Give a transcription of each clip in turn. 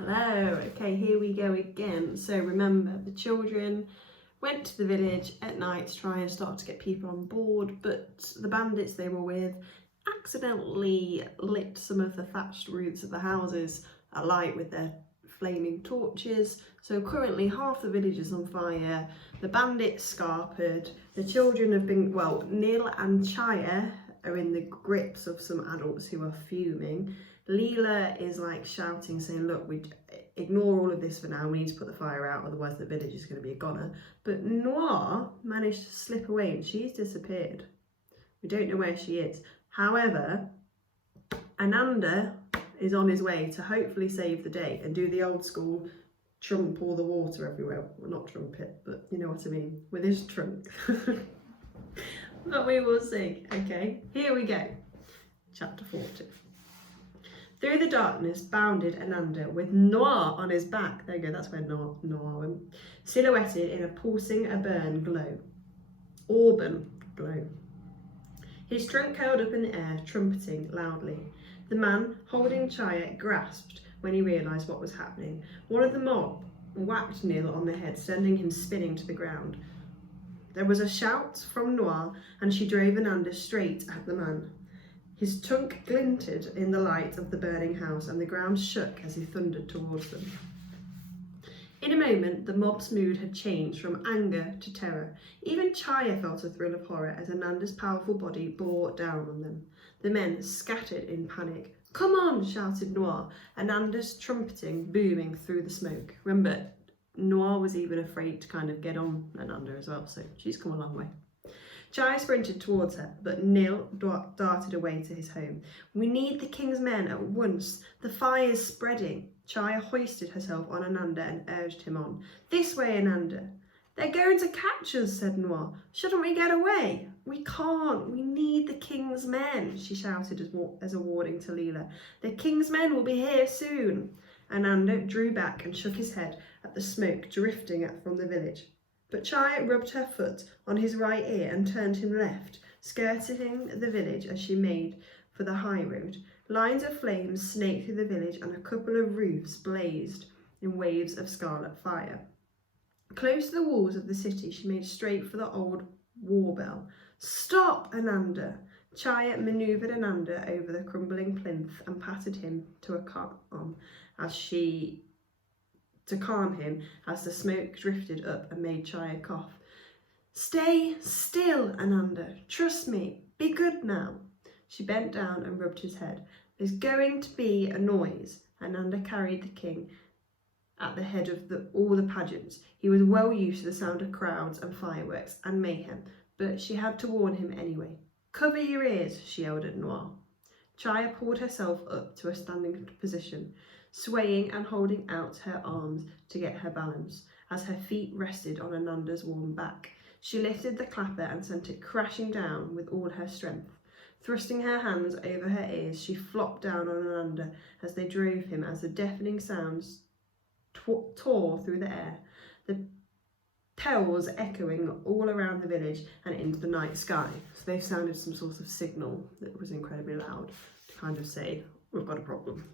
Hello, okay, here we go again. So remember, the children went to the village at night to try and start to get people on board, but the bandits they were with accidentally lit some of the thatched roofs of the houses alight with their flaming torches. So currently half the village is on fire, the bandits scarpered, the children have been, well, Neil and Chaya are in the grips of some adults who are fuming. Leela is like shouting, saying, look, we ignore all of this for now, we need to put the fire out, otherwise the village is going to be a goner. But Noir managed to slip away and she's disappeared. We don't know where she is. However, Ananda is on his way to hopefully save the day and do the old school trump all the water everywhere. Well, not trumpet, but you know what I mean, with his trunk. But we will see. Okay, here we go. Chapter 40. Through the darkness bounded Ananda with Noir on his back. There you go, that's where Noir went. Silhouetted in a pulsing Auburn glow. Auburn glow. His trunk curled up in the air, trumpeting loudly. The man holding Chaya grasped when he realised what was happening. One of the mob whacked Neil on the head, sending him spinning to the ground. There was a shout from Noir, and she drove Ananda straight at the man. His trunk glinted in the light of the burning house, and the ground shook as he thundered towards them. In a moment, the mob's mood had changed from anger to terror. Even Chaya felt a thrill of horror as Ananda's powerful body bore down on them. The men scattered in panic. "Come on!" shouted Noir, Ananda's trumpeting booming through the smoke. Remember, Noir was even afraid to kind of get on Ananda as well, so she's come a long way. Chaya sprinted towards her, but Neil darted away to his home. "We need the king's men at once. The fire's spreading." Chaya hoisted herself on Ananda and urged him on. "This way, Ananda." "They're going to catch us," said Noir. "Shouldn't we get away?" "We can't. We need the king's men," she shouted as a warning to Leela. "The king's men will be here soon." Ananda drew back and shook his head at the smoke drifting from the village. But Chaya rubbed her foot on his right ear and turned him left, skirting the village as she made for the high road. Lines of flames snaked through the village and a couple of roofs blazed in waves of scarlet fire. Close to the walls of the city, she made straight for the old war bell. "Stop, Ananda!" Chaya manoeuvred Ananda over the crumbling plinth and patted him to calm him as the smoke drifted up and made Chaya cough. "Stay still, Ananda. Trust me. Be good now." She bent down and rubbed his head. "There's going to be a noise." Ananda carried the king at the head of all the pageants. He was well used to the sound of crowds and fireworks and mayhem, but she had to warn him anyway. "Cover your ears," she yelled at Noir. Chaya pulled herself up to a standing position, swaying and holding out her arms to get her balance as her feet rested on Ananda's warm back. She lifted the clapper and sent it crashing down with all her strength. Thrusting her hands over her ears, she flopped down on Ananda as they drove him as the deafening sounds tore through the air, the bells echoing all around the village and into the night sky. So they sounded some sort of signal that was incredibly loud to kind of say, "We've got a problem."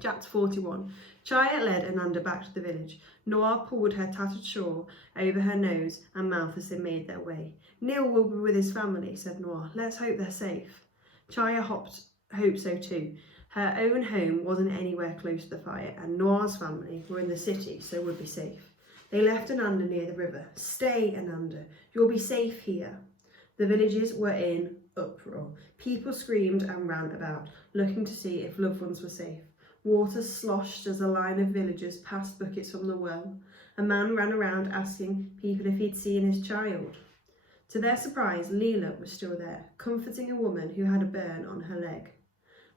Chapter 41. Chaya led Ananda back to the village. Noir pulled her tattered shawl over her nose and mouth as they made their way. "Neil will be with his family," said Noir. "Let's hope they're safe." Chaya hoped so too. Her own home wasn't anywhere close to the fire, and Noir's family were in the city, so would be safe. They left Ananda near the river. "Stay, Ananda. You'll be safe here." The villages were in uproar. People screamed and ran about, looking to see if loved ones were safe. Water sloshed as a line of villagers passed buckets from the well. A man ran around asking people if he'd seen his child. To their surprise, Leela was still there, comforting a woman who had a burn on her leg.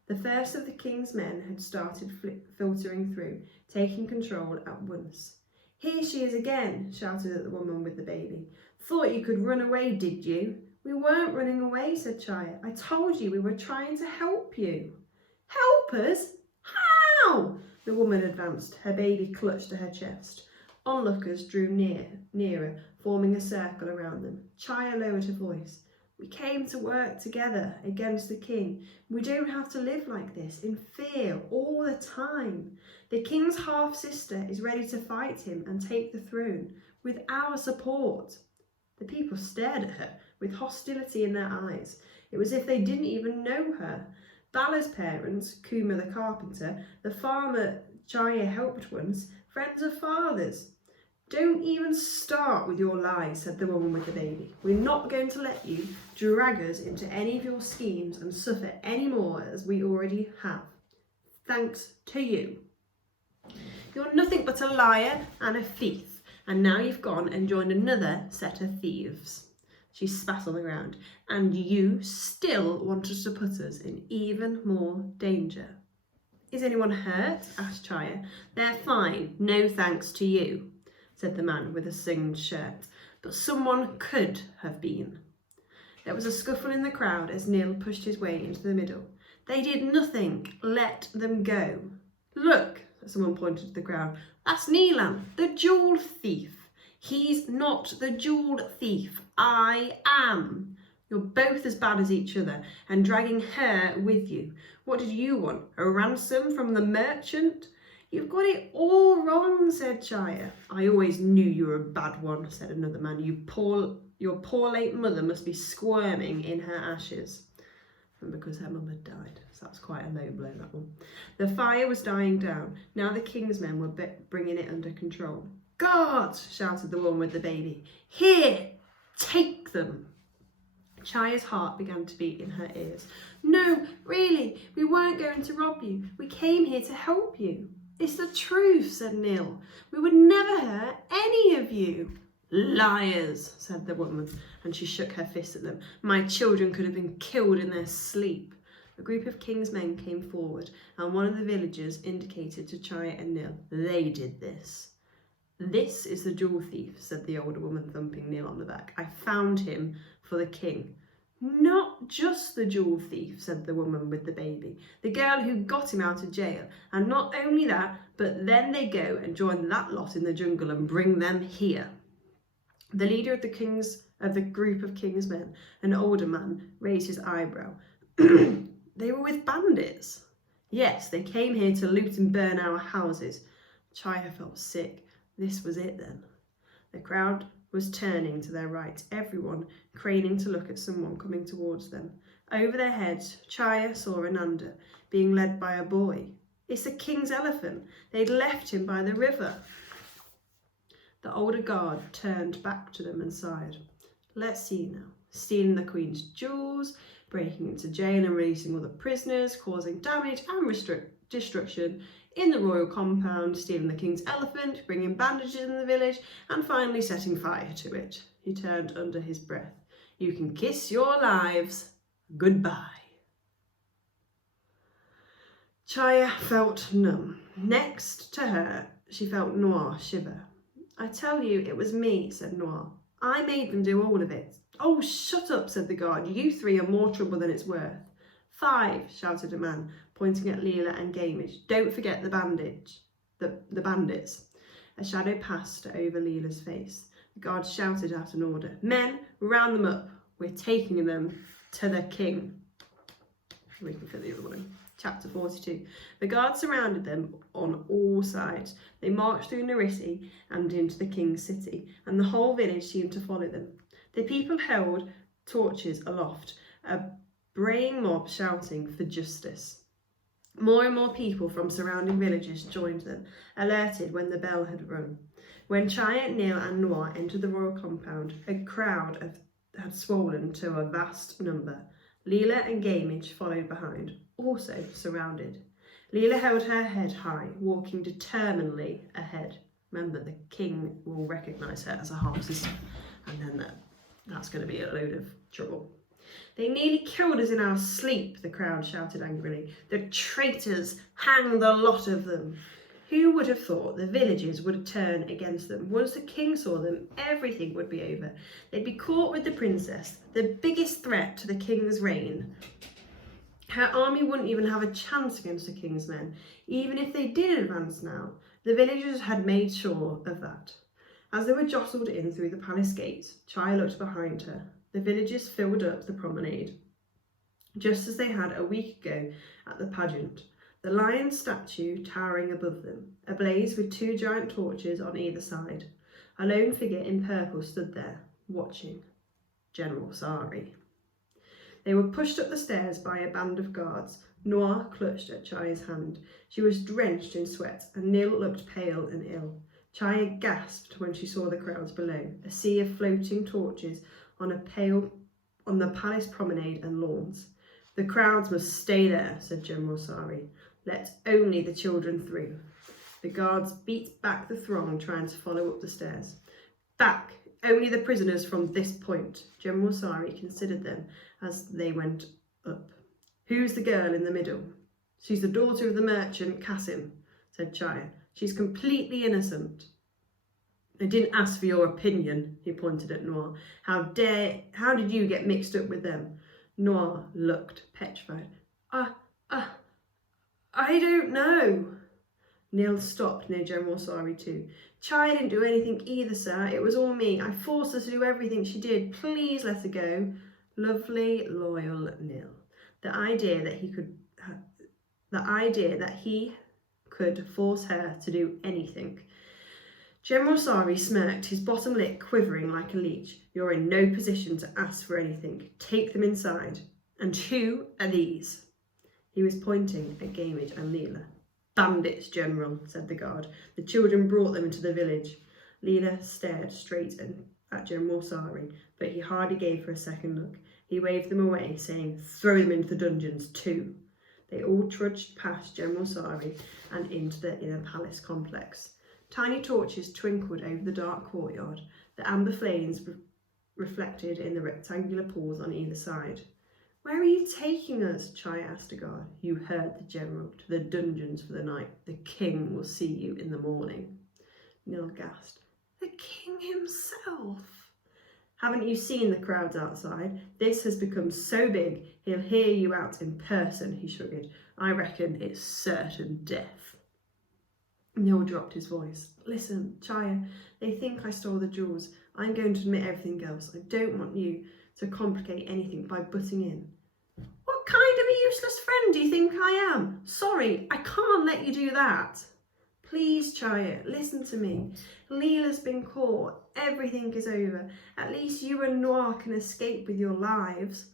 The first of the king's men had started filtering through, taking control at once. "Here she is again," shouted at the woman with the baby. "Thought you could run away, did you?" "We weren't running away," said Chaya. "I told you we were trying to help you." "Help us? How?" The woman advanced, her baby clutched to her chest. Onlookers drew nearer, forming a circle around them. Chaya lowered her voice. We came to work together against the king. We don't have to live like this, in fear all the time. The king's half-sister is ready to fight him and take the throne with our support." The people stared at her with hostility in their eyes. It was as if they didn't even know her. Bala's parents, Kuma the carpenter, the farmer Chaya helped once, friends of father's. "Don't even start with your lies," said the woman with the baby. "We're not going to let you drag us into any of your schemes and suffer any more as we already have. Thanks to you. You're nothing but a liar and a thief, and now you've gone and joined another set of thieves." She spat on the ground. "And you still wanted to put us in even more danger." "Is anyone hurt?" asked Chaya. "They're fine, no thanks to you," said the man with the singed shirt. "But someone could have been." There was a scuffle in the crowd as Neil pushed his way into the middle. "They did nothing. Let them go." "Look," someone pointed to the crowd. "That's Neelan, the jewel thief." "He's not the jewel thief. I am. You're both as bad as each other and dragging her with you. What did you want? A ransom from the merchant?" "You've got it all wrong," said Chaya. "I always knew you were a bad one," said another man. Your poor late mother must be squirming in her ashes." And because her mum had died. So that's quite a low blow, that one. The fire was dying down. Now the king's men were bringing it under control. "Guards!" shouted the woman with the baby. "Here, take them." Chaya's heart began to beat in her ears. "No, really, we weren't going to rob you. We came here to help you." "It's the truth," said Neil. "We would never hurt any of you." "Liars," said the woman, and she shook her fist at them. "My children could have been killed in their sleep." A group of king's men came forward, and one of the villagers indicated to Chaya and Neil. "They did this." "This is the jewel thief," said the older woman, thumping Neil on the back. "I found him for the king." "Not just the jewel thief," said the woman with the baby. "The girl who got him out of jail. And not only that, but then they go and join that lot in the jungle and bring them here." The leader of the group of king's men, an older man, raised his eyebrow. "They were with bandits." "Yes, they came here to loot and burn our houses." Chaya felt sick. This was it then. The crowd was turning to their right, everyone craning to look at someone coming towards them. Over their heads, Chaya saw Ananda being led by a boy. "It's the king's elephant. They'd left him by the river." The older guard turned back to them and sighed. "Let's see now. Stealing the queen's jewels, breaking into jail and releasing all the prisoners, causing damage and destruction in the royal compound, stealing the king's elephant, bringing bandages in the village, and finally setting fire to it." He turned under his breath. "You can kiss your lives goodbye." Chaya felt numb. Next to her, she felt Noir shiver. "I tell you, it was me," said Noir. "I made them do all of it." "Oh, shut up," said the guard. "You three are more trouble than it's worth." "5, shouted a man, pointing at Leela and Gamage. "Don't forget the bandits." A shadow passed over Leela's face. The guard shouted out an order. "Men, round them up. We're taking them to the king." We can fit the other one in. Chapter 42. The guards surrounded them on all sides. They marched through Narisi and into the king's city, and the whole village seemed to follow them. The people held torches aloft, a braying mob shouting for justice. More and more people from surrounding villages joined them, alerted when the bell had rung. When Chaya, Neil and Noir entered the royal compound, a crowd had swollen to a vast number. Leela and Gamage followed behind, also surrounded. Leela held her head high, walking determinedly ahead. Remember, the king will recognise her as a half-sister, and then that's going to be a load of trouble. "They nearly killed us in our sleep," the crowd shouted angrily. "The traitors, hang the lot of them." Who would have thought the villagers would turn against them? Once the king saw them, everything would be over. They'd be caught with the princess, the biggest threat to the king's reign. Her army wouldn't even have a chance against the king's men. Even if they did advance now, the villagers had made sure of that. As they were jostled in through the palace gates, Chaya looked behind her. The villagers filled up the promenade, just as they had a week ago at the pageant, the lion statue towering above them, ablaze with 2 giant torches on either side. A lone figure in purple stood there, watching. General Sari. They were pushed up the stairs by a band of guards. Noir clutched at Chaya's hand. She was drenched in sweat, and Nil looked pale and ill. Chaya gasped when she saw the crowds below, a sea of floating torches on the palace promenade and lawns. The crowds must stay there, said General Sari. Let only the children through. The guards beat back the throng, trying to follow up the stairs. Back! Only the prisoners from this point. General Sari considered them as they went up. Who's the girl in the middle? She's the daughter of the merchant Kasim, said Chaya. She's completely innocent. I didn't ask for your opinion, he pointed at Noir. How did you get mixed up with them? Noir looked petrified. I don't know. Nil stopped near General Sari too. Chaya didn't do anything either, sir. It was all me. I forced her to do everything she did. Please let her go. Lovely, loyal Nil. The idea that he could force her to do anything. General Sari smirked, his bottom lip quivering like a leech. You're in no position to ask for anything. Take them inside. And who are these? He was pointing at Gamage and Leela. Bandits, General, said the guard. The children brought them into the village. Leela stared straight at General Sari, but he hardly gave her a second look. He waved them away, saying, throw them into the dungeons too. They all trudged past General Sari and into the inner palace complex. Tiny torches twinkled over the dark courtyard, the amber flames reflected in the rectangular pools on either side. Where are you taking us? Chaya asked a guard. You heard the general. To the dungeons for the night. The king will see you in the morning. Nil gasped. The king himself? Haven't you seen the crowds outside? This has become so big, he'll hear you out in person, he shrugged. I reckon it's certain death. Nil dropped his voice. Listen, Chaya, they think I stole the jewels. I'm going to admit everything else. I don't want you to complicate anything by butting in. What kind of a useless friend do you think I am? Sorry, I can't let you do that. Please, Chaya, listen to me. Leela's been caught. Everything is over. At least you and Noir can escape with your lives.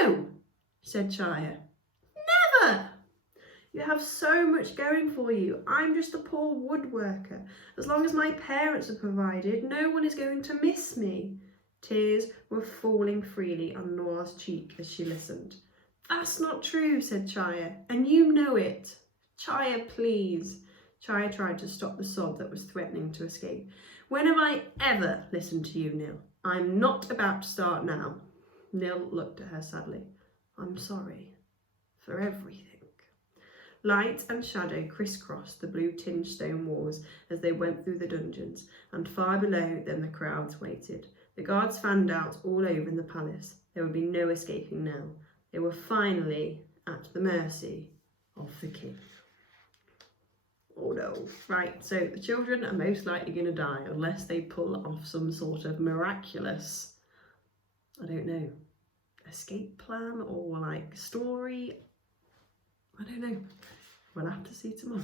No, said Chaya. Never. You have so much going for you. I'm just a poor woodworker. As long as my parents are provided, no one is going to miss me. Tears were falling freely on Noir's cheek as she listened. That's not true, said Chaya, and you know it. Chaya, please. Chaya tried to stop the sob that was threatening to escape. When have I ever listened to you, Nil? I'm not about to start now. Nil looked at her sadly. I'm sorry for everything. Light and shadow crisscrossed the blue-tinged stone walls as they went through the dungeons, and far below them the crowds waited. The guards fanned out all over the palace. There would be no escaping now. They were finally at the mercy of the king. Oh no. Right, so the children are most likely going to die unless they pull off some sort of miraculous, I don't know, escape plan or like story. I don't know. We'll have to see tomorrow.